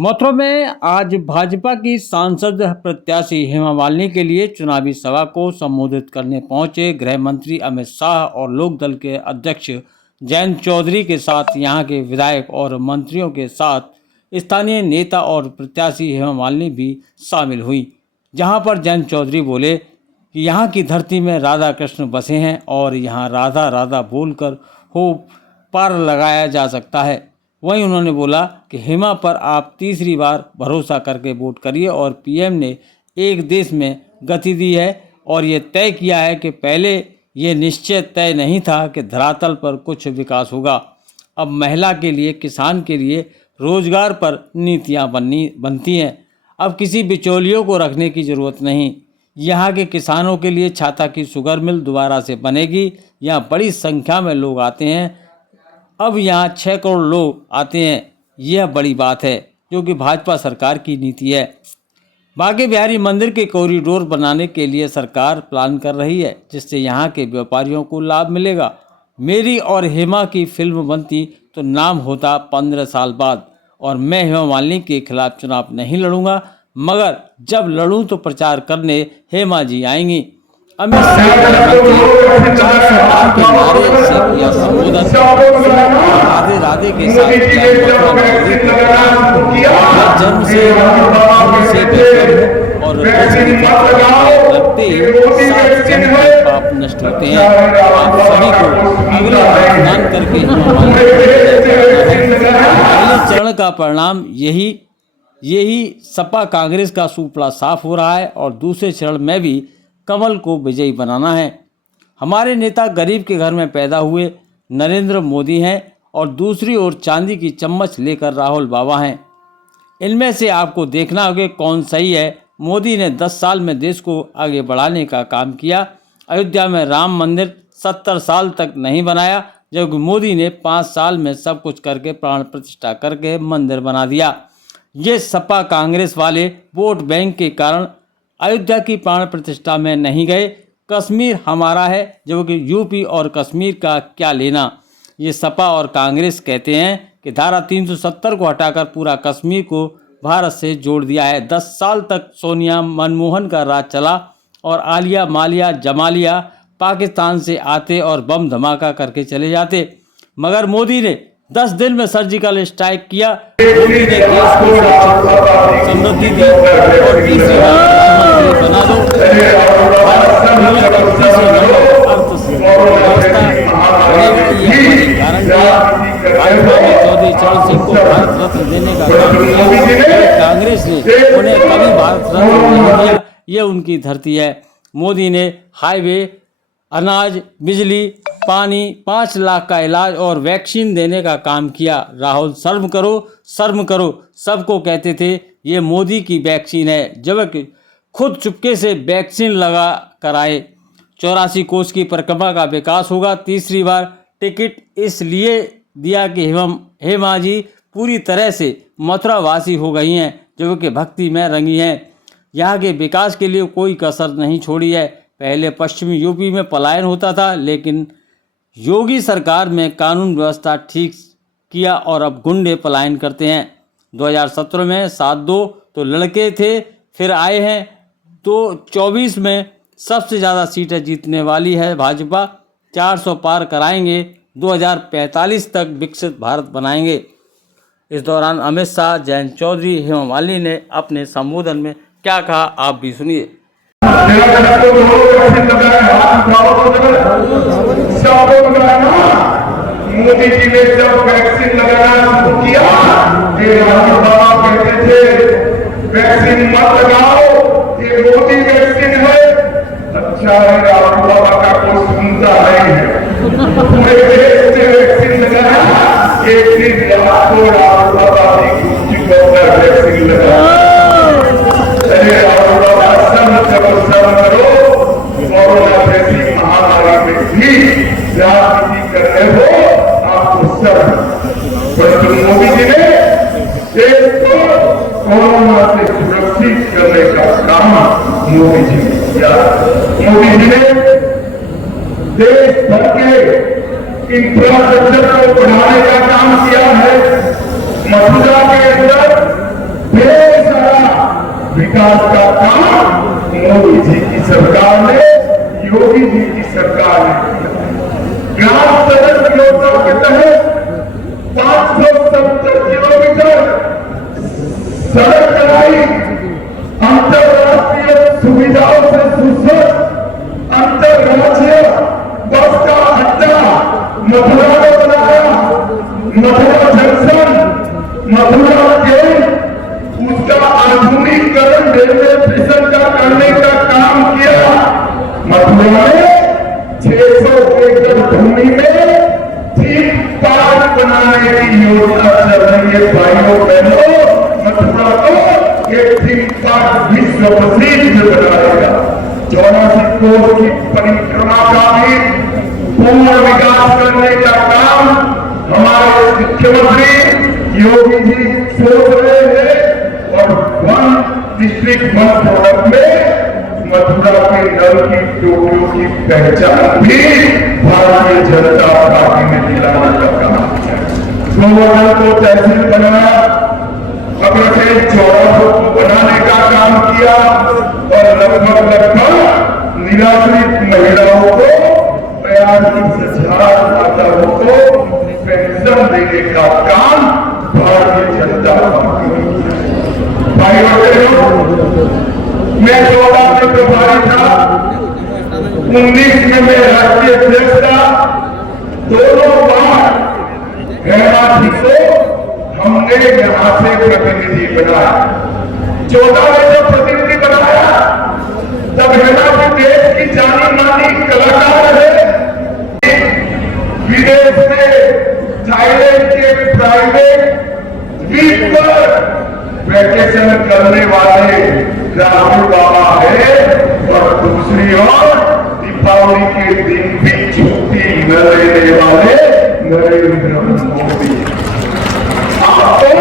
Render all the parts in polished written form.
मथुरा में आज भाजपा की सांसद प्रत्याशी हेमा मालिनी के लिए चुनावी सभा को संबोधित करने पहुंचे गृह मंत्री अमित शाह और लोक दल के अध्यक्ष जयंत चौधरी के साथ यहां के विधायक और मंत्रियों के साथ स्थानीय नेता और प्रत्याशी हेमा मालिनी भी शामिल हुई। जहां पर जयंत चौधरी बोले कि यहां की धरती में राधा कृष्ण बसे हैं और यहां राधा राधा बोलकर हो पार लगाया जा सकता है। वहीं उन्होंने बोला कि हेमा पर आप तीसरी बार भरोसा करके वोट करिए और पीएम ने एक देश में गति दी है और ये तय किया है कि पहले ये निश्चय तय नहीं था कि धरातल पर कुछ विकास होगा। अब महिला के लिए, किसान के लिए, रोजगार पर नीतियां बनती हैं। अब किसी बिचौलियों को रखने की ज़रूरत नहीं। यहाँ के किसानों के लिए छाता की शुगर मिल दोबारा से बनेगी। यहाँ बड़ी संख्या में लोग आते हैं। अब यहाँ 6 करोड़ लोग आते हैं। यह बड़ी बात है जो कि भाजपा सरकार की नीति है। बांके बिहारी मंदिर के कॉरिडोर बनाने के लिए सरकार प्लान कर रही है, जिससे यहाँ के व्यापारियों को लाभ मिलेगा। मेरी और हेमा की फिल्म बनती तो नाम होता 15 साल बाद। और मैं हेमा मालिनी के खिलाफ चुनाव नहीं लड़ूंगा, मगर जब लड़ूं तो प्रचार करने हेमा जी आएंगी। अमित शाह के नारे से किया संबोधन, राधे राधे के साथ जन्म से और रखते पाप नष्ट होते हैं। आप सभी को अगले मतदान करके पहले चरण का परिणाम यही सपा कांग्रेस का सूपड़ा साफ हो रहा है और दूसरे चरण में भी कमल को विजयी बनाना है। हमारे नेता गरीब के घर में पैदा हुए नरेंद्र मोदी हैं और दूसरी ओर चांदी की चम्मच लेकर राहुल बाबा हैं। इनमें से आपको देखना होगा कौन सही है। मोदी ने 10 साल में देश को आगे बढ़ाने का काम किया। अयोध्या में राम मंदिर 70 साल तक नहीं बनाया, जबकि मोदी ने 5 साल में सब कुछ करके प्राण प्रतिष्ठा करके मंदिर बना दिया। ये सपा कांग्रेस वाले वोट बैंक के कारण अयोध्या की प्राण प्रतिष्ठा में नहीं गए। कश्मीर हमारा है, जबकि यूपी और कश्मीर का क्या लेना। ये सपा और कांग्रेस कहते हैं कि धारा 370 को हटाकर पूरा कश्मीर को भारत से जोड़ दिया है। 10 साल तक सोनिया मनमोहन का राज चला और आलिया मालिया जमालिया पाकिस्तान से आते और बम धमाका करके चले जाते, मगर मोदी ने 10 दिन में सर्जिकल स्ट्राइक किया। मोदी ने देश को समृद्धि दी और तीसरी बार बना दो। चौधरी चरण सिंह को भारत रत्न देने का काम किया। कांग्रेस ने उन्हें कभी भारत रत्न नहीं दिया। ये उनकी धरती है। मोदी ने हाईवे, अनाज, बिजली, पानी, 5 लाख का इलाज और वैक्सीन देने का काम किया। राहुल शर्म करो, शर्म करो, सबको कहते थे ये मोदी की वैक्सीन है, जबकि खुद चुपके से वैक्सीन लगा कर आए। 84 कोस की परिक्रमा का विकास होगा। तीसरी बार टिकट इसलिए दिया कि हेमा जी पूरी तरह से मथुरा वासी हो गई हैं, जबकि भक्ति में रंगी हैं। यहाँ के विकास के लिए कोई कसर नहीं छोड़ी है। पहले पश्चिमी यूपी में पलायन होता था, लेकिन योगी सरकार में कानून व्यवस्था ठीक किया और अब गुंडे पलायन करते हैं। 2017 में 7-2 तो लड़के थे, फिर आए हैं तो 24 में सबसे ज़्यादा सीटें जीतने वाली है भाजपा। 400 पार कराएंगे, 2045 तक विकसित भारत बनाएंगे। इस दौरान अमित शाह, जयंत चौधरी, हेमा मालिनी ने अपने संबोधन में क्या कहा, आप भी सुनिए। मोदी जी ने जब वैक्सीन लगाना शुरू किया, राहुल बाबा कहते थे वैक्सीन मत लगाओ, ये मोदी वैक्सीन है। अच्छा है राहुल बाबा का कोई सुनता नहीं है। पूरे देश में वैक्सीन लगाया, एक दिन आपको राहुल बाबा की वैक्सीन लगाया। राहुल बाबा शर्म करो, कोरोना जैसी महामारी में भी राजनीति करते हो, आपको शर्म। परंतु मोदी जी ने देश को कोरोना से सुरक्षित करने का काम मोदी जी ने किया। मोदी जी ने देश भर के इंफ्रास्ट्रक्चर को बढ़ाने का काम किया है। मथुरा के अंदर विकास का काम मोदी जी की सरकार ने, योगी जी की सरकार ने ग्राम सड़क योजना के तहत 570 किलोमीटर सड़क बनाई, अंतरराष्ट्रीय सुविधाओं से सुसज्ज अंतरराज्यीय बस का अड्डा मथुरा में बनाया। मथुरा जंक्शन, मथुरा केंद्र, उसका आधुनिकीकरण रेलवे स्टेशन का करने का काम किया। मथुरा में 600 एकड़ भूमि में थीम पार्क बनाने की योजना चल रही है। भाइयों बहनों, मथुरा को एक थीम पार्क विश्व प्रसिद्ध बनाएगा। 84 कोस की परिक्रमा का भी पूर्ण विकास करने का काम हमारे मुख्यमंत्री योगी जी सोच रहे हैं और वन डिस्ट्रिक्ट वन प्रोडक्ट में मथुरा के नल की टोपियों की पहचान भी भारतीय जनता पार्टी ने दिलाने का काम किया। गोवर्धन को तहसील बनाया, अग्रसेन चौराहों को बनाने का काम किया और लगभग निराश्रित महिलाओं को 42,000 माताओं को पेंशन देने का काम भारतीय जनता पार्टी ने किया। भाइयों बहनों, मैं 14 में प्रभारी था, 19 में मैं राष्ट्रीय अध्यक्ष था। दोनों बार हेमा जी को हमने यहां से प्रतिनिधि बनाया। 14 में जब प्रतिनिधि बनाया तब हेमा जी देश की जानी मानी कलाकार है। विदेश में थाईलैंड के प्राइवेट द्वीप पर वैकेशन करने वाले राहुल बाबा है और दूसरी ओर दीपावली के दिन भी छुट्टी न लेने वाले नरेंद्र मोदी। आपको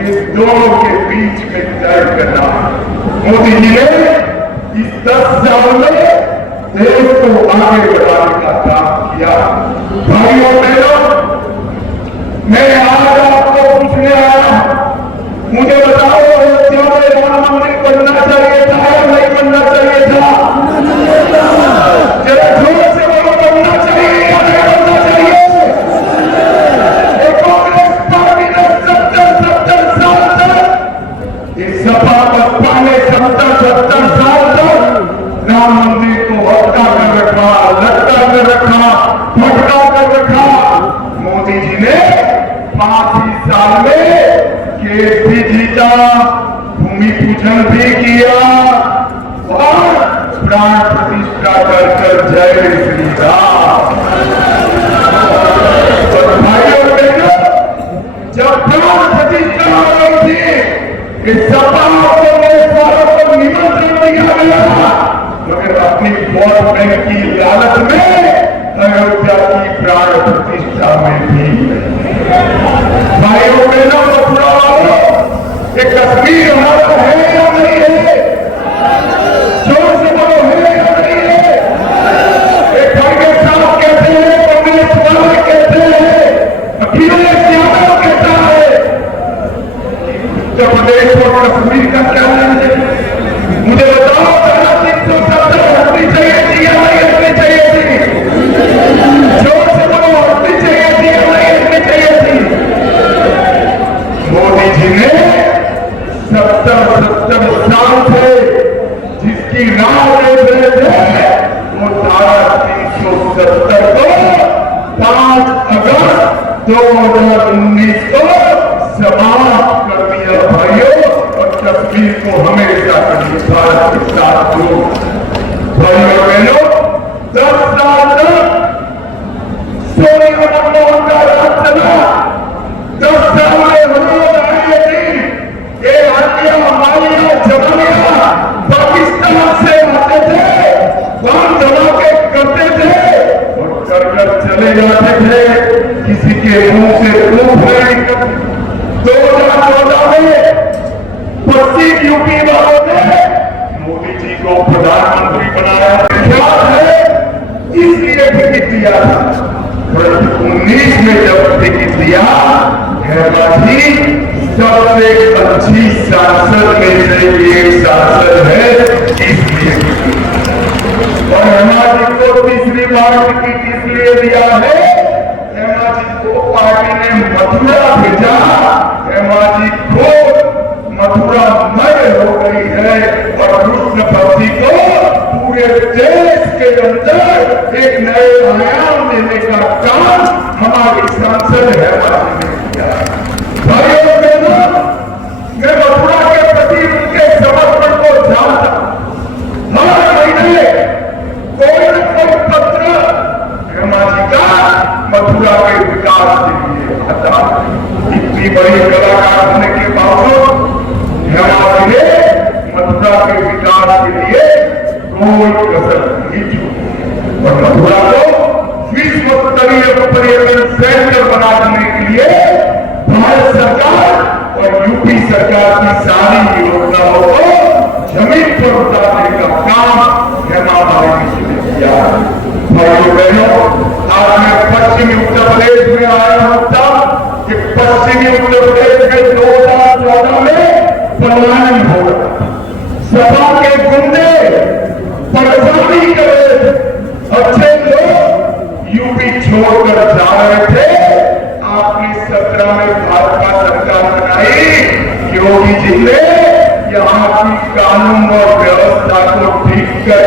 ये दोनों के बीच में तय करना है। मोदी जी ने इस 10 साल में देश को आगे बढ़ाने का काम किया। भाइयों बहनों, मैं आज आपको पूछने आया, मुझे बताओ अयोध्या में राम मंदिर बनना चाहिए था या नहीं बनना चाहिए था? जरा जोर से बोलो, बनना चाहिए या नहीं बनना चाहिए? कांग्रेस पार्टी ने 70 साल तक, इस सपा बसपा ने 70 साल तक राम मंदिर को हटका कर रखा, लटका कर रखा, भटका कर रखा। मोदी जी ने 5 ही साल में केस भी जीता, भूमि पूजन भी किया और प्राण प्रतिष्ठा कर जय श्री राम। और भाइयों बहनों, जब प्राण प्रतिष्ठा हो रही थी, इस सपा को निमंत्रण दिया गया, मगर अपनी वोट बैंक की लालच में अयोध्या की प्राण प्रतिष्ठा में भी भाइयों बहनों, मथुरा वालों, ये कश्मीर हमारा है या नहीं है? जोर से बोलो, है या नहीं है? एक खड़गे साहब कहते हैं, कांग्रेस वाले कहते हैं, अखिलेश यादव कहता है। उत्तर प्रदेश और कश्मीर का क्या है? मुझे बताओ, 370 हटनी चाहिए थी या नहीं हटनी चाहिए थी? जोर से बोलो, हटनी चाहिए थी या नहीं हटनी चाहिए थी? मोदी जी ने 70 साल से जिसकी राह देख रहे थे, वो धारा 370 को 5 अगस्त 2019 को समाप्त कर दिया। भाइयों, और कश्मीर को हमेशा के लिए भारत के साथ जोड़। भाइयों बहनों, 10 साल तक सोनिया मनमोहन का राज चला। 10 साल में हम लोग आए दिन, ये हटिया हमारिया जमानिया पाकिस्तान से आते थे, बम धमाके करते थे और कर चले जाते थे, किसी के मुंह से प्रूफ नहीं करते। 2014 में पश्चिम यूपी वालों ने मोदी जी को प्रधानमंत्री बनाया, ख्याल है इसलिए टिकट दिया था। 19 में जब टिकट दिया, हेमा जी सबसे अच्छी सांसद में से एक सांसद है, इसलिए। और हेमा जी को तीसरी बार टिकट इसलिए दिया है, हेमा जी को पार्टी ने मथुरा भेजा, हेमा जी खुद मथुरा मय हो गई है और कृष्ण भक्ति को पूरे देश के अंदर एक नए आयाम देने का काम हमारी सांसद हेमा जी ने किया। भाइयों बहनों, मैं मथुरा के प्रति उनके समर्पण को जानता हूं। हर महीने कोई न कोई पत्र हेमा जी का मथुरा के विकास के लिए आता है। इतनी बड़ी कलाकार होने के बावजूद हेमा जी ने मथुरा के विकास के लिए कोई कसर नहीं छोड़ी और मथुरा को विश्व स्तरीय पर्यटन सेंटर बनाने के लिए भारत सरकार और यूपी सरकार की सारी योजनाओं को जमीन पर उतारने का काम हेमा मालिनी जी ने किया। भाइयों बहनों, आज मैं पश्चिमी उत्तर प्रदेश में आया हूं तब कि पश्चिमी उत्तर प्रदेश में 2014 में पलायन हो रहा, सपा के गुंडे परेशानी कर रहे थे, अच्छे लोग यूपी छोड़कर जा रहे थे। आपने 17 में भाजपा सरकार बनाई, योगी जी ने यहाँ की कानून और व्यवस्था को ठीक कर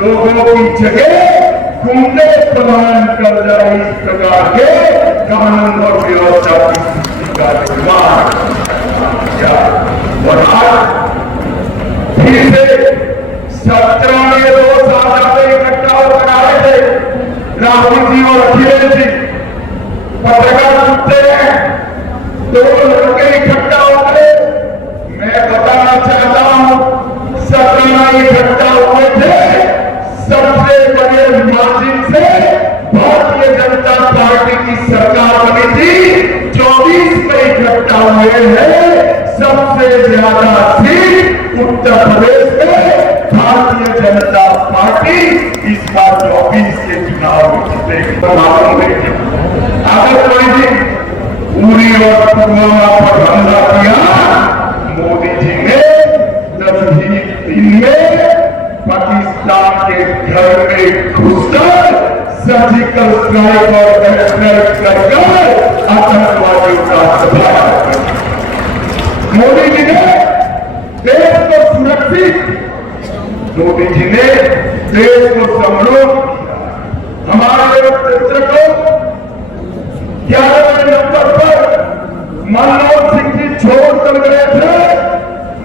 लोगों की जगह गुंडे पलायन कर जाए, इस प्रकार के कानून और व्यवस्था की स्थिति का निर्माण किया। और आज फिर से 17 में 2 साल इकट्ठा होकर आए थे राहुल जी और अखिलेश जी, पत्रकार सुनते हैं, 2 लड़के इकट्ठा हो गए। मैं बताना चाहता हूं, 17 में इकट्ठा हुए थे, सबसे बड़े मार्जिन से भारतीय जनता पार्टी की सरकार बनी थी, 24 में इकट्ठा हुए हैं। सबसे ज्यादा सीट उत्तर प्रदेश में भारतीय जनता पार्टी इस बार 24 के चुनाव में जीतेगी। अगर कोई दिन उरी और पुलवामा पर हमला किया, मोदी जी ने 10 ही दिन में पाकिस्तान के घर में घुसकर सर्जिकल स्ट्राइक और एयर स्ट्राइक कर आतंकवादियों का सफाया किया। मोदी जी ने देश को सुरक्षित, मोदी जी ने देश को समृद्ध किया। हमारे लोकतंत्र को 11वें नंबर पर मनमोहन सिंह जी छोड़ कर गए थे,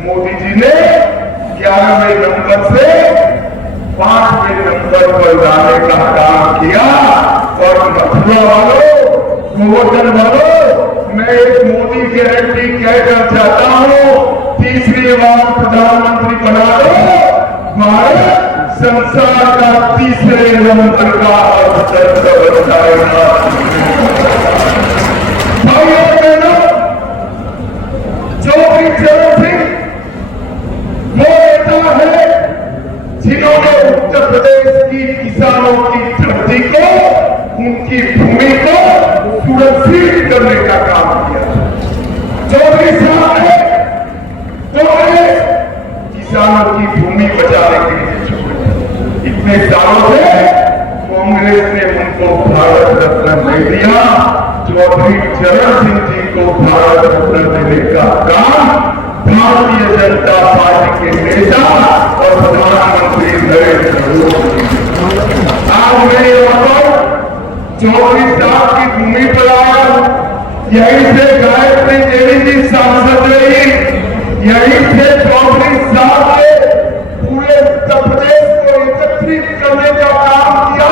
मोदी जी ने 11वें नंबर से 5वें नंबर पर लाने का काम किया। और मथुरा वालों, गोवर्धन वालों, मैं एक मोदी गारंटी कहकर चाहता हूं, तीसरी बार प्रधानमंत्री बना दो, भारत संसार का तीसरे नंबर का अर्थतंत्र बन जाएगा। भाइयों बहनों, जो भी चरण सिंह वो नेता है जिन्होंने उत्तर प्रदेश की किसानों की धरती को, उनकी भूमि को सुरक्षित करने का काम किया। 24 साल है तो किसानों की भूमि बचाने के लिए छोड़े। इतने सालों से कांग्रेस ने उनको भारत रत्न नहीं दिया। चौधरी चरण सिंह जी को भारत रत्न देने का काम भारतीय जनता पार्टी के नेता और प्रधानमंत्री नरेंद्र मोदी। आज मैं यहाँ पर 24 साल की भूमि पर आया हूं, यहीं से गायत्री देवी जी सांसद रही, यहीं से 24 साल से पूरे उत्तर प्रदेश को एकत्रित करने का काम किया,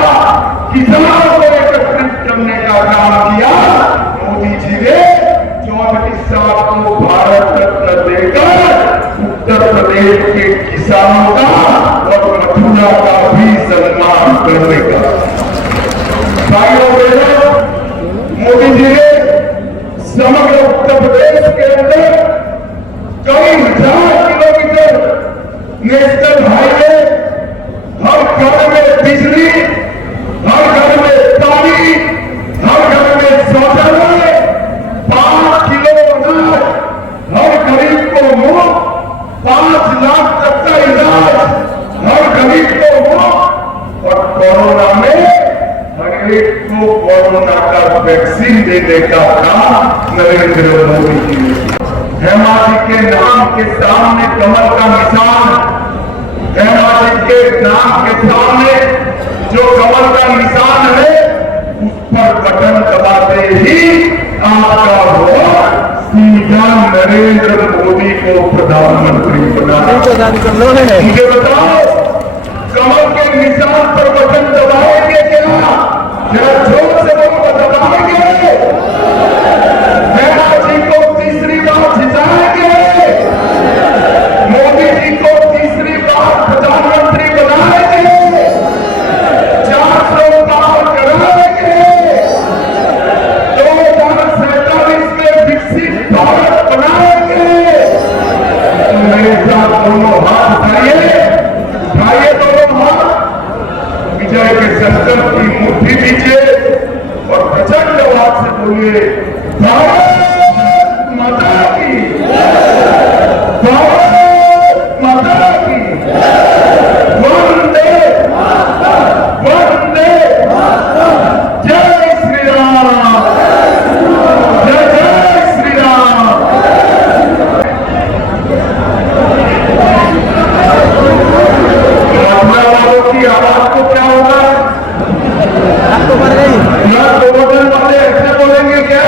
किसानों को एकत्रित करने का काम किया। मोदी जी ने 24 साल को भारत रत्न देकर उत्तर प्रदेश के किसानों का और मथुरा का भी सम्मान करने का। भाइयों बहनों, मोदी जी ने समग्र उत्तर प्रदेश के अंदर कई हजार किलोमीटर नेशनल हाईवे, हर घर में बिजली, हर घर में पानी, हर घर में शौचालय, 5 किलो अनाज स्टेट को कोरोना का वैक्सीन देने का काम नरेंद्र मोदी जी ने। हेमा जी के नाम के सामने कमल का निशान, हेमा जी के नाम के सामने जो कमल का निशान है उस पर बटन दबाते ही आपका वोट सीधा नरेंद्र मोदी को प्रधानमंत्री बनाना। मुझे बताओ, कमल के निशान पर बटन दबाएंगे क्या? जरा जोर से बोलो, दबाएंगे? हेमा जी को तीसरी बार जिताएंगे? मोदी जी को तीसरी बार प्रधानमंत्री बनाएंगे? 400 पार कराएंगे? 2047 में विकसित भारत बनाएंगे? मेरे साथ दोनों हाथ उठाइए, उठाइए दोनों हाथ, विजय के संकल्प की मुट्ठी दीजिए और प्रचंड आवाज से बोलिए, भारत माता की, भारत माता की, वंदे वंदे, जय श्री राम, जय जय श्री राम। अपना वालों की आवाज को क्या होगा? आपको मर गई। गोवर्धन वाले ऐसे बोलेंगे क्या?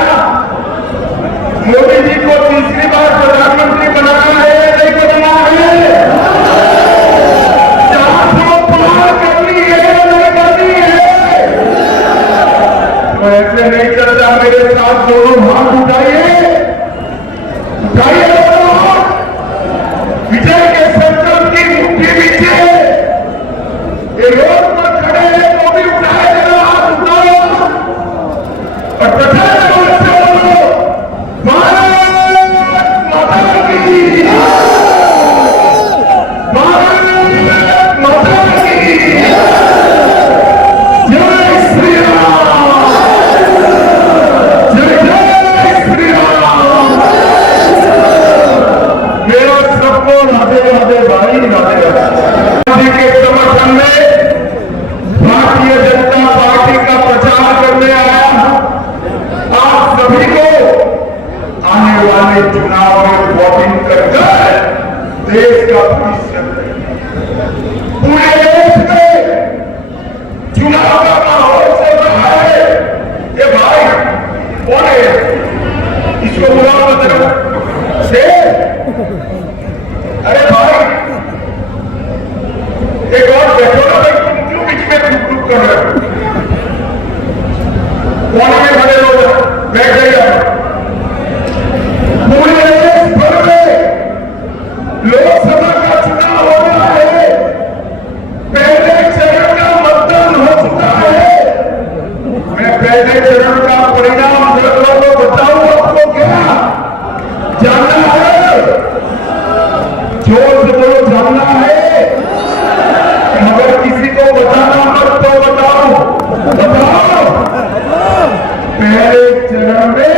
मोदी जी को तीसरी बार प्रधानमंत्री बनाना है या नहीं बनाना है? 400 पार करनी है या नहीं करनी है? तो ऐसे नहीं चलता। मेरे साथ दोनों हाथ उठाइए, उठाइए दोनों हाथ, विजय के संकल्प की मुट्ठी दीजिए। ये रोड पर खड़े हैं तो भी उठाए, जरा हाथ उठाओ और प्रधान से बोलो, भारत माता की, भारत माता की, जय श्री राम, जय जय श्री राम। मेरा सबको राधे राधे भाई, राधे राधे के समर्थन में भारतीय जनता पार्टी का प्रचार करने आया। आप सभी को आने वाले चुनाव में वोटिंग कर देश का भविष्य, पूरे देश में चुनाव का माहौल चल रहा है। ये भाई कौन है? इसको बुलाओ, मतलब अरे भाई एक और बैठो ना भाई, तुम क्यों बीच में टुक कर रहे हो? कोने में खड़े लोग बैठ जाइए। पूरे देश भर में लोकसभा का चुनाव हो रहा है। पहले चरण का मतदान हो चुका है। मैं पहले चरण का परिणाम को बताऊं आपको, क्या जानना है? जोर से बोलो, जानना है? अगर किसी को बताना मत तो बताओ, बताओ। पहले चरण में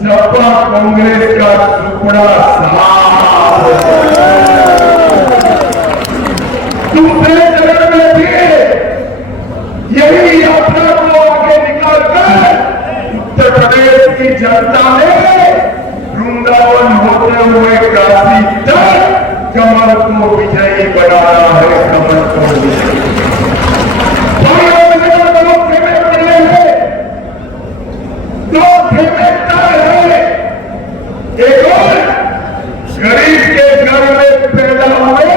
सपा कांग्रेस का टुकड़ा साफ, दूसरे चरण में भी यही यात्रा को आगे निकालकर उत्तर प्रदेश की जनता ने वृंदावन होते हुए काशी तक कमल को विजयी बनाना है। कमल को विजयी एक और गरीब के घर में पैदा हुए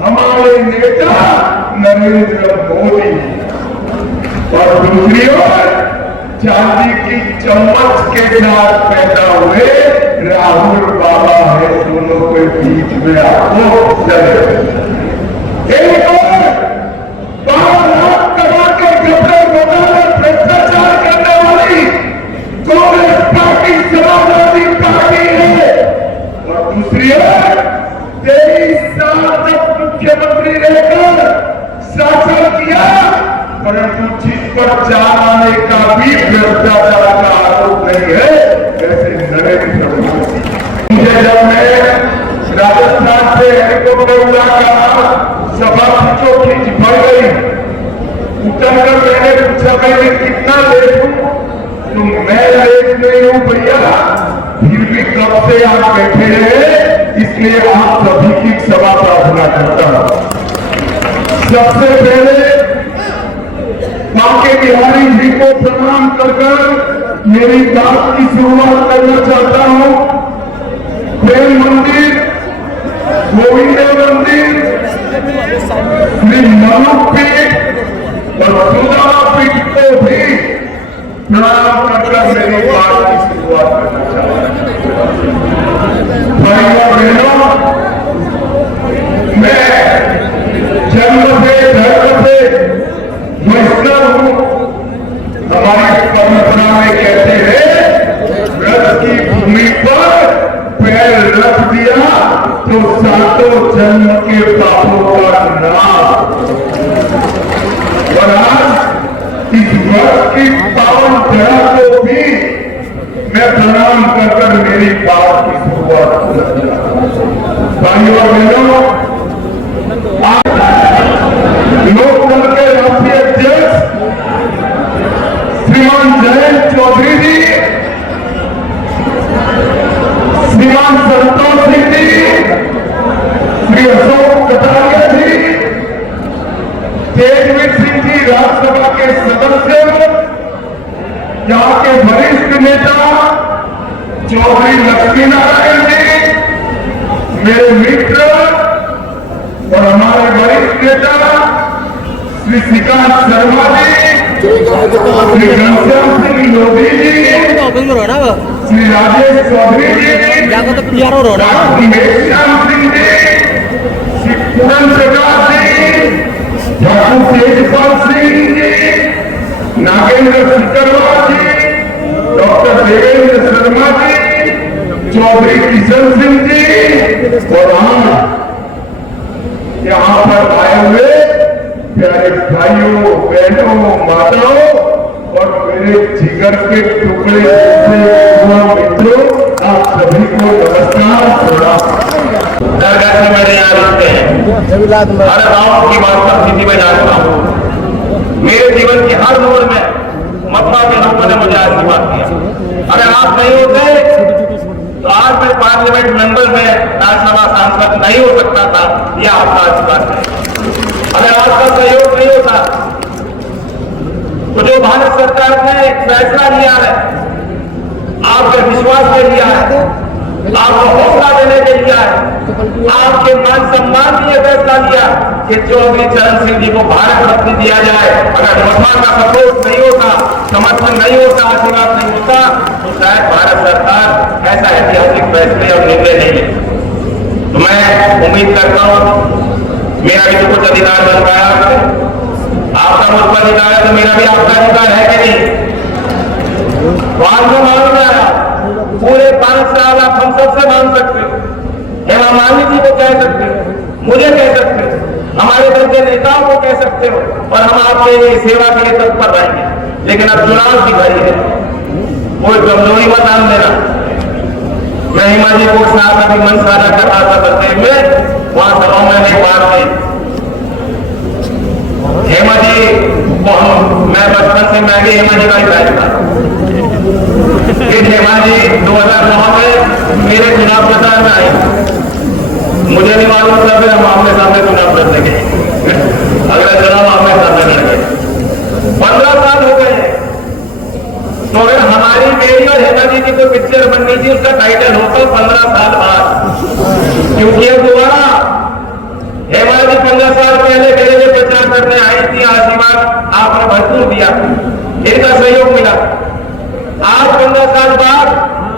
हमारे नेता नरेंद्र मोदी, और दूसरी ओर चांदी की चम्मच के साथ पैदा हुए राहुल बाबा है। दोनों के बीच में आपको एक और 12 लाख कमा के गठन घोटाला भ्रष्टाचार करने वाली कांग्रेस पार्टी समाजवादी पार्टी है, और दूसरी ओर 23 साल तक मुख्यमंत्री रहकर शासन किया, परंतु जिस पर जान आने का भी भ्रष्टाचार का आरोप नहीं है, ऐसे नरेंद्र मोदी। मुझे जब मैं राजस्थान से हेलीकॉप्टर उड़ाकर सभा खींचो खींच भर गई, उतरकर मैंने भाई मैं कितना लेट हूं, तो मैं लेट नहीं हूं भैया, फिर भी कब से आप बैठे हैं, इसलिए आप सभी की क्षमा प्रार्थना करता हूं। सबसे पहले बांके बिहारी जी को प्रणाम कर मेरी बात की शुरुआत करना चाहता हूं। प्रेम मंदिर, गोविंद मंदिर, श्री मनुपीठ और सुदामा पीठ को भी प्रणाम कर मेरी बात की शुरुआत करना चाहता हूं। भाइयों बहनों, मैं जन्म से धर्म से वैष्णव हूं। हमारी परंपरा में कहते हैं व्रत की भूमि पर पैर रख दिया तो सातों जन्म के पापों का नाश। और आज इस वर्ष की पावन धरा को भी मैं प्रणाम कर मेरी बात की शुरुआत करता हूं। भाइयों और बहनों, लोकदल के राष्ट्रीय अध्यक्ष श्रीमान जयंत चौधरी जी, श्रीमान संतोष सिंह जी, श्री अशोक कटारिया जी, तेजवीर सिंह जी राज्यसभा के सदस्य, यहाँ के वरिष्ठ नेता चौधरी लक्ष्मी नारायण जी, मेरे मित्र और हमारे वरिष्ठ नेता श्री श्रीकांत शर्मा जी, श्री घनश्याम सिंह लोधी जी, श्री राजेश चौधरी जी, श्याम सिंह जी, श्री पूरन प्रकाश जी, ठाकुर तेजपाल सिंह जी, नागेंद्र सिकरवार जी, डॉक्टर देवेंद्र शर्मा जी, चौधरी किशन सिंह जी और हम यहाँ पर आए हुए प्यारे भाइयों, बहनों, माताओं और मेरे जिगर के टुकड़े मित्रों, आप सभी को नमस्कार। दरगाह से मेरे यहाँ रुकते हैं, हर गांव की बात परिस्थिति में जानता हूँ। मेरे जीवन की हर मोड़ में मथुरा के लोगों ने मुझे आशीर्वाद दिया। अगर आप नहीं होते तो आज मैं पार्लियामेंट मेंबर में राज्यसभा सांसद नहीं हो सकता था। यह आपका आशीर्वाद है। अगर आपका सहयोग नहीं होता तो जो भारत सरकार ने एक फैसला लिया है, आपके विश्वास पे लिया है, आपको हौसला देने के लिया है, आपके मान सम्मान के लिए फैसला लिया कि चौधरी चरण सिंह जी को भारत रत्न दिया जाए। अगर मथुरा का सपोर्ट नहीं होता, समर्थन नहीं होता, आशीर्वाद नहीं होता, तो शायद भारत सरकार ऐसा ऐतिहासिक फैसले और निर्णय नहीं ले। तो मैं उम्मीद करता हूं मेरा भी तो कुछ अधिकार बनता है आपका मुझ पर अधिकार है, तो मेरा भी आपका अधिकार है कि नहीं? तो आपको मालूम है पूरे 5 साल आप हम सबसे मांग सकते हो, हेमा मालिनी जी को कह सकते हो, मुझे कह सकते हो, हमारे दल के नेताओं को कह सकते हो, और हम आपके लिए सेवा के लिए तत्पर रहेंगे। लेकिन अब चुनाव की घड़ी है, कोई कमजोरी मत आन देना। मैं हेमा जी को साथ अभी मन साझा कर रहा था बच्चे में, वहां सभा में एक बात थी, हेमा जी को मैं बचपन से मैं भी हेमा जी का ही फैन था। फिर हेमा जी 2009 में मेरे चुनाव प्रचार में आई, मुझे नहीं मालूम था, फिर हम आमने सामने चुनाव लड़ने गए, अगला चुनाव आमने सामने लड़े। 15 साल हो गए। तो अगर हमारी बेटी और हेमा जी की कोई पिक्चर बननी थी, उसका टाइटल होता 15 साल बाद, क्योंकि अब दोबारा हेमा जी 15 साल पहले मेरे लिए प्रचार करने आई थी, आशीर्वाद आपने भरपूर दिया, इनका सहयोग मिला। आज 15 साल बाद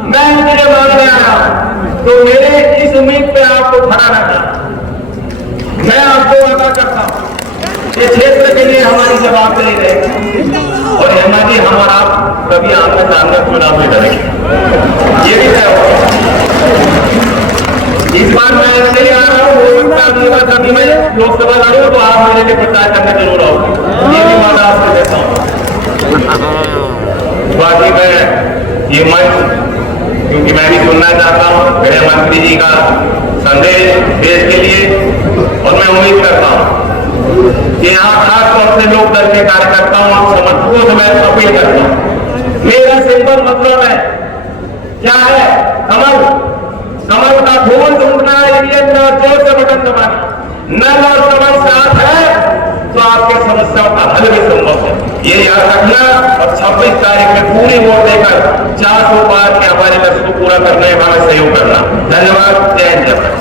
मैं इनके मांगने आया, तो मेरे इस उम्मीद पे आपको खड़ा रहना। मैं आपको वादा करता हूं इस क्षेत्र के लिए हमारी जवाबदेही रहेगी, और हेमा जी हम और आप कभी आमने सामने चुनाव में लड़ेंगे, ये भी तय होगा। इस बार मैं ऐसे ही आ रहा हूँ, हो सकता है अगली बार कभी मैं लोकसभा लड़ूं तो आप मेरे लिए प्रचार करने जरूर आओगे, ये भी वादा आपको देता हूँ। बाकी मैं ये मंच, क्योंकि मैं भी सुनना चाहता हूँ गृह मंत्री जी का संदेश देश के लिए, और मैं उम्मीद करता हूँ कि यहाँ खास तौर से लोकदल के कार्यकर्ताओं और समर्थकों से मैं मैं अपील करता हूं। मेरा सिंपल मतलब है, क्या है? कमल, कमल का फूल ढूंढना है, जोर से बटन दबाना। नल और कमल साथ है तो आपके समस्याओं का हल भी संभव है, ये याद रखना। और 26 तारीख में पूरी वोट देकर 400 पार के हमारे लक्ष्य को पूरा करने में हमें सहयोग करना। धन्यवाद। जय हिंद, जय भारत।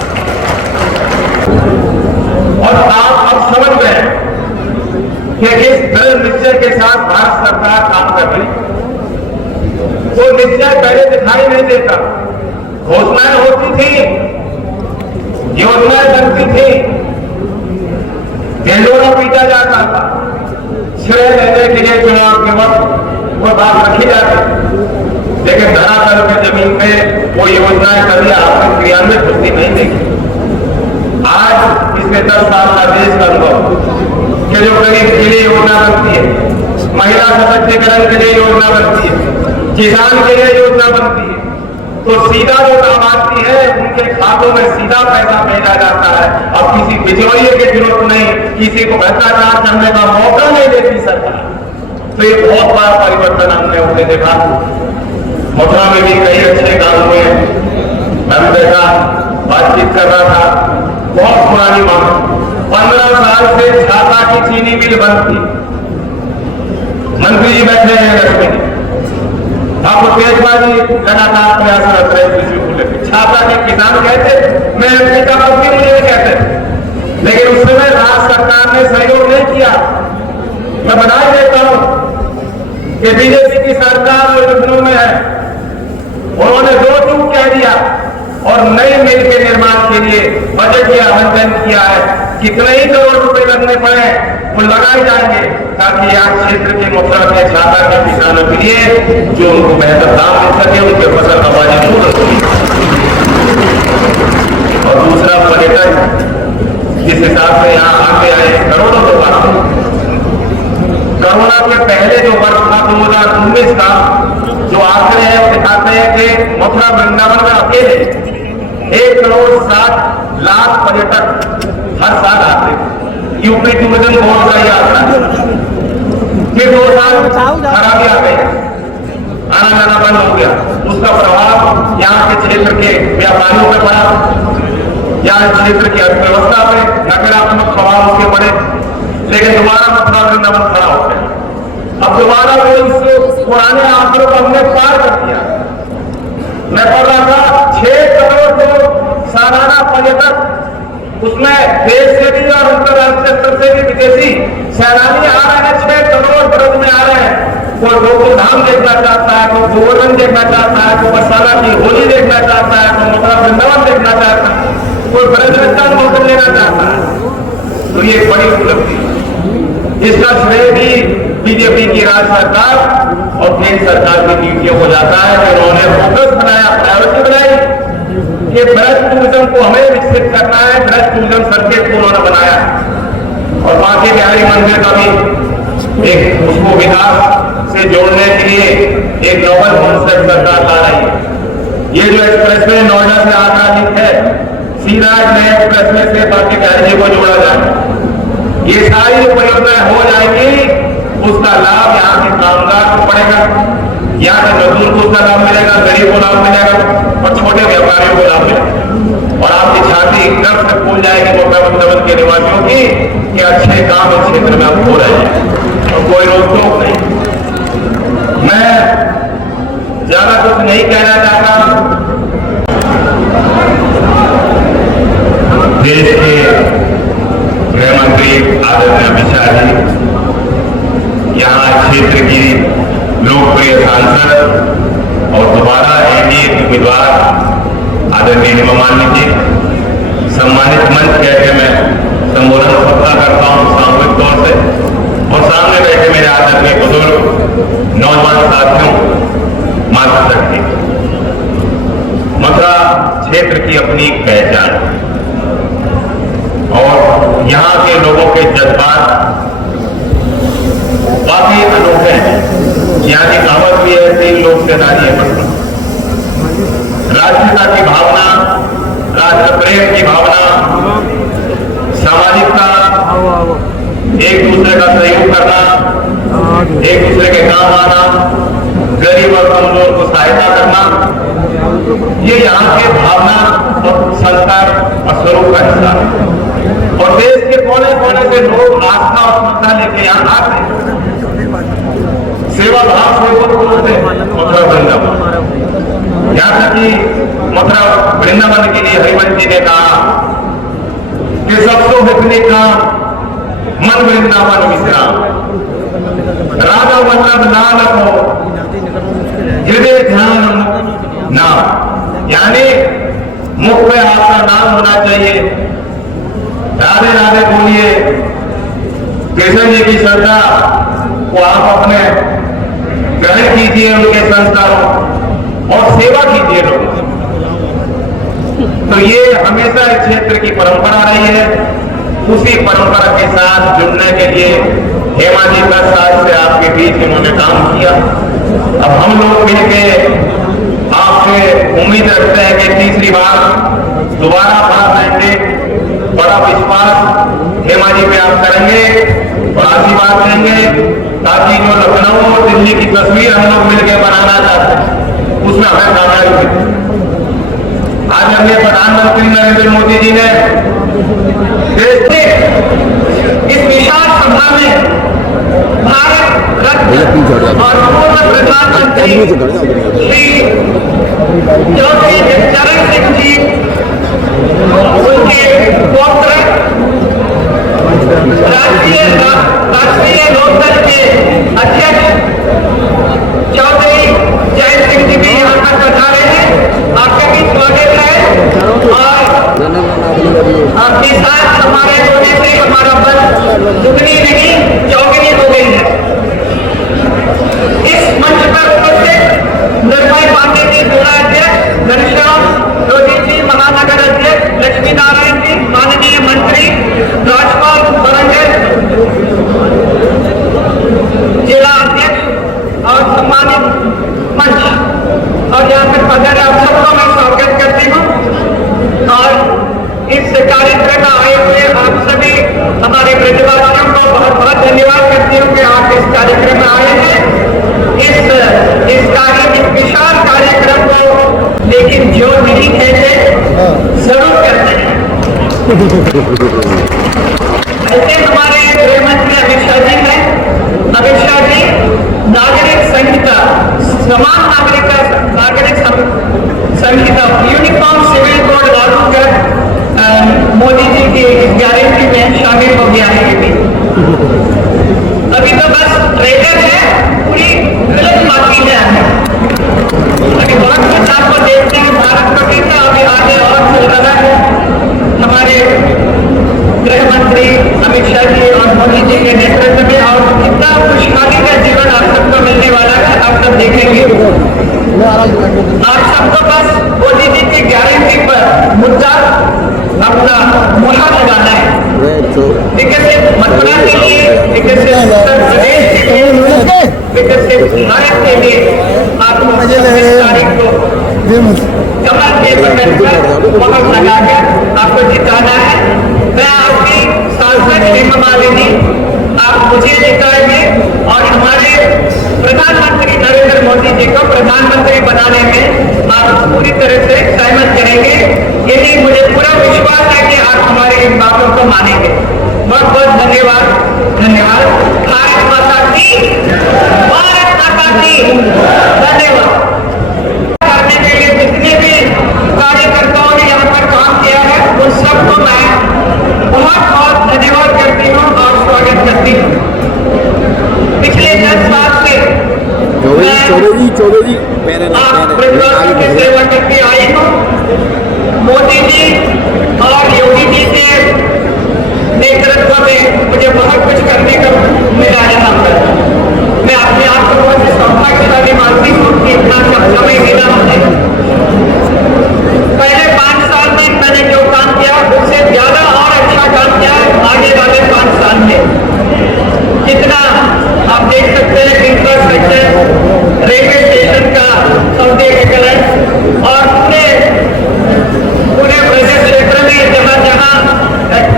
और आप अब समझ गए कि किस दृढ़ निश्चय के साथ भारत सरकार काम कर रही है। वो निश्चय पहले दिखाई नहीं देता, घोषणाएं होती थी, योजनाएं बनती थी, ढिंढोरा पीटा जाता था, श्रेय लेने के लिए चुनाव के वक्त वो बात रखी जाती, लेकिन धरातल पे जमीन पे वो योजनाएं कभी आपने क्रियान्वित होती नहीं देखी। आज पिछले 10 साल का देश का अनुभव कि जो गरीब के लिए योजना बनती है, महिला सशक्तिकरण के लिए योजना बनती है, किसान के लिए योजना बनती है, तो सीधा जो लाभार्थी है उनके खातों में सीधा पैसा भेजा जाता है। अब किसी बिचौलिए की जरूरत नहीं, किसी को भ्रष्टाचार करने का मौका नहीं देती सरकार। तो ये बहुत बड़ा परिवर्तन हमने उसे देखा। मथुरा में भी कई अच्छे काम हुए। मैं बैठा बातचीत कर रहा था, बहुत पुरानी बात, 15 साल से छाता की चीनी मिल बंद थी। मंत्री जी बैठे हैं रश्मि, आपको तेजबाजी लगातार प्रयासरत रहे कृषि को लेकर। छाता के किसान कहते, मैं पिता पत्नी मुझे भी कहते, लेकिन उस समय राज्य सरकार ने सहयोग नहीं किया। मैं बधाई देता हूं कि बीजेपी की सरकार लखनऊ में है, उन्होंने 2 टूक कह दिया और नई मिल के निर्माण के लिए बजट में आवंटन किया है। कितने ही करोड़ रुपए लगने पड़े वो लगाए जाएंगे, ताकि यहाँ क्षेत्र के मथुरा के छाता के किसानों के लिए जो उनको बेहतर दाम मिल सके, उनके फसल का बाजार हो सके। और दूसरा, पर्यटन जिस हिसाब से यहाँ आगे आए करोड़ों लोग आते। कोरोना के पहले जो वर्ष था 2019 का, जो आंकड़े हैं वो दिखाते हैं कि मथुरा वृंदावन में अकेले 1,60,00,000 पर्यटक हर साल आते। यूपी टूरिज्म बोर्ड का ये आंकड़ा है। फिर 2 साल खराबी आ गई, आना जाना बंद हो गया। उसका प्रभाव यहाँ के क्षेत्र के व्यापारियों पर पड़ा, यहाँ क्षेत्र की अर्थव्यवस्था पे नकारात्मक प्रभाव उसके पड़े। लेकिन दोबारा मथुरा वृंदावन खड़ा हो गया। अब दोबारा वो इस पुराने आंकड़ों को हमने पार कर दिया। मैं पढ़ रहा था 6 करोड़ लोग सालाना पर्यटक, उसमें देश से भी और अंतर्राष्ट्रीय स्तर से भी विदेशी सैलानी आ रहे हैं। 6 करोड़ ब्रज में आ रहे हैं। कोई गोकुल धाम देखना चाहता है, कोई गोवर्धन देखना चाहता है, कोई बरसाना की होली देखना चाहता है, कोई मथुरा वृंदावन देखना चाहता है, कोई ब्रज में का मौसम लेना चाहता है। तो ये बड़ी उपलब्धि, इसका श्रेय भी बीजेपी की राज्य सरकार और केंद्र सरकार की नीतियों को जाता है। उन्होंने फोकस बनाया, प्रायोरिटी बनाई कि ब्रज टूरिज्म को हमें विकसित करना है। ब्रज टूरिज्म सर्किट को उन्होंने बनाया और बांके बिहारी मंदिर का भी एक उसको विकास से जोड़ने के लिए एक नोबल कॉन्सेप्ट सरकार ला रही है। ये जो एक्सप्रेसवे नोएडा से आगरा लिंक है, सीधा नए एक्सप्रेसवे से बांके बिहारी जी को जोड़ा जाए। ये सारी जो परियोजनाएं हो जाएंगी, उसका लाभ यहाँ के कामगार को पड़ेगा, यहाँ के मजदूर को उसका लाभ मिलेगा, गरीब को लाभ मिलेगा और छोटे व्यापारियों को लाभ मिलेगा। और आपकी छाती गर्व से फूल जाएगी मथुरा वृंदावन के निवासियों की कि अच्छे काम इस क्षेत्र में आप हो रहे हैं और कोई रोक टोक नहीं। मैं ज्यादा कुछ नहीं कहना चाहता। देश के गृह मंत्री आदरणीय अमित शाह जी, यहाँ क्षेत्र की लोकप्रिय सांसद और दोबारा एनडीए के उम्मीदवार आदरणीय हेमा मालिनी जी, सम्मानित मंच कहकर मैं संबोधन सबका करता हूँ सामूहिक तौर से, और सामने बैठे मेरे आदरणीय बुजुर्ग नौजवान साथियों, माता शक्ति। मथुरा क्षेत्र की अपनी पहचान और यहाँ के लोगों के जज्बात काफी अनोखे हैं। यहाँ की कहावत भी है, 3 लोग से नारी है मथुरा। राष्ट्रीयता की भावना, राष्ट्र प्रेम की भावना, सामाजिकता, एक दूसरे का सहयोग करना, एक दूसरे के काम आना, गरीब और कमजोर को सहायता करना, ये यहाँ के भावना और संस्कार और स्वरूप का हिस्सा है। और देश के कोने कोने से लोग आस्था और श्रद्धा लेके यहाँ आते हैं, सेवा भाव से बोलते मथुरा वृंदावन। यहाँ तक कि मथुरा वृंदावन के लिए हरिवंश जी ने कहा कि सबको बिकने का मन वृंदावन विश्राम, राधा वल्लभ लाल को हृदय ध्यान नाम, यानी मुख पे आपका नाम होना चाहिए, राधे राधे बोलिए। कृष्ण जी की श्रद्धा को आप अपने ग्रहण कीजिए, उनके संस्कारों और सेवा कीजिए लोगों। तो ये हमेशा इस क्षेत्र की परंपरा रही है। उसी परंपरा के साथ जुड़ने के लिए हेमा जी 10 साल से आपके बीच इन्होंने काम किया। अब हम लोग मिलके आपसे उम्मीद रखते हैं कि तीसरी बार दोबारा भाग लेंगे। बड़ा विश्वास हेमा जी पे आप करेंगे और आशीर्वाद देंगे, ताकि जो लखनऊ और दिल्ली की तस्वीर हम लोग मिलकर बनाना चाहते हैं उसमें हमें कामयाबी मिले। आज हमने प्रधानमंत्री नरेंद्र मोदी जी ने देश के इस विशाल सभा में भारत रत्न और पूर्व प्रधानमंत्री श्री चौधरी चरण सिंह जी, उनके पौत्र राष्ट्रीय लोकदल के अध्यक्ष चौधरी जय सिंह जी भी यहाँ पर पधारे हैं। आपका भी स्वागत है। और आपके साथ हमारे होने से हमारा बल दुगनी नहीं चौगनी हो गई है। इस मंच पर उपस्थित निर्मय पांडे जी जिलाध्यक्ष, घनश्याम रोजी जी महानगर अध्यक्ष, लक्ष्मी नारायण जी माननीय मंत्री, राजपाल बरंगल जिला अध्यक्ष और सम्मानित मंच और यहाँ पर पधारे आप सबका मैं स्वागत करती हूँ। और इस कार्यक्रम में आए हुए आप सभी हमारे ब्रजवासियों को बहुत बहुत धन्यवाद करती हूँ कि आप इस कार्यक्रम में आए हैं। इस विशाल कार्यक्रम को लेकिन जो नहीं कहते जरूर करते हैं। ऐसे हमारे गृह मंत्री अमित शाह जी हैं। अमित शाह जी नागरिक संहिता, समान नागरिक संहिता, यूनिफॉर्म सिविल कोड लागू कर मोदी जी की गारंटी में शामिल हो गया है। अभी तो बस ट्रेलर है, पूरी फिल्म बाकी है। अभी बहुत कुछ आपको देखते हैं भारत को कैसा अभी आगे और चल रहा है। हमारे गृह मंत्री अमित शाह जी और मोदी जी के नेतृत्व में और कितना खुशहाली का जीवन आप सबको मिलने वाला है, आप सब देखेंगे। आप सबको बस मोदी जी की गारंटी पर मुद्दा अपना मुहर लगाना है। विकसित मथुरा के लिए, विकसित उत्तर प्रदेश के लिए, विकसित भारत के लिए आपको 26 तारीख को कमल के बटन पर मुहर लगाकर आपको जिताना है। मैं आपकी सांसद हेमा मालिनी, आप मुझे जिताएंगे और हमारे प्रधानमंत्री नरेंद्र मोदी जी को प्रधानमंत्री बनाने में आप पूरी तरह से सहमत करेंगे। यही मुझे पूरा विश्वास है कि आप हमारी इन बातों को मानेंगे। बहुत बहुत धन्यवाद। धन्यवाद। भारत माता की, भारत माता की धन्यवाद। करने के लिए जितने भी कार्यकर्ताओं ने यहाँ पर काम किया है उन सबको मैं बहुत बहुत धन्यवाद करती हूँ और स्वागत करती हूँ। पिछले 10 साल से आप ब्रजवासियों की सेवा करके आई हूँ। मोदी जी और योगी जी के नेतृत्व में मुझे बहुत कुछ करने का मिला है यहाँ पर। मैं अपने आप को बहुत सौभाग्यशाली मानती हूँ कि इतना समय मिला मुझे। पहले 5 साल में मैंने जो काम किया उससे ज्यादा और अच्छा काम किया आगे वाले 5 साल में। कितना आप देख सकते हैं, इंफ्रास्ट्रक्चर, रेलवे स्टेशन का सौंदर्यीकरण और पूरे ब्रज क्षेत्र में जहाँ जहाँ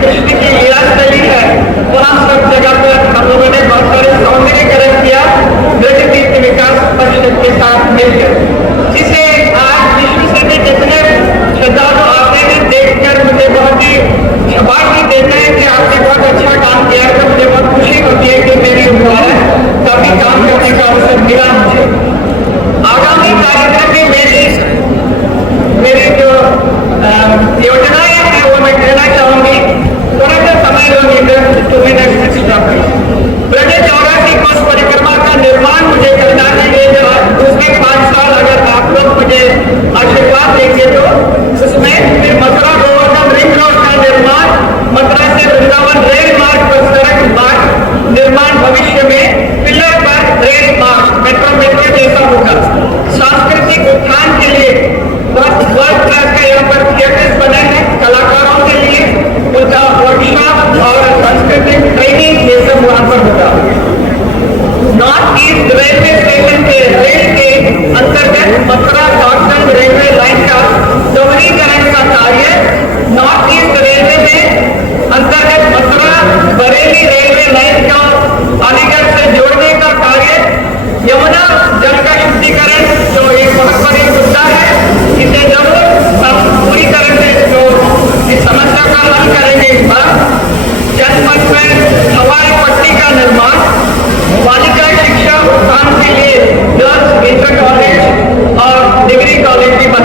कृष्ण की लीला स्थली है वहाँ सब जगह पर हम लोगों ने बहुत सारे सौंदर्यीकरण किया।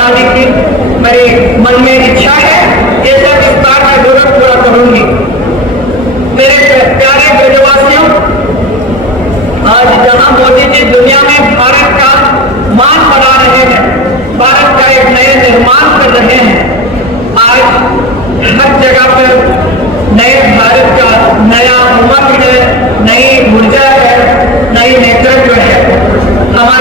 बनाने की मेरे मन में इच्छा है। ये सब विस्तार में जरूर पूरा करूंगी। मेरे प्यारे ब्रजवासियों, आज जहां मोदी जी दुनिया में भारत का मान बढ़ा रहे हैं, भारत का एक नए निर्माण कर रहे हैं, आज हर जगह पर नए भारत का नया उमंग है, नई ऊर्जा है, नई नेतृत्व है। हमारे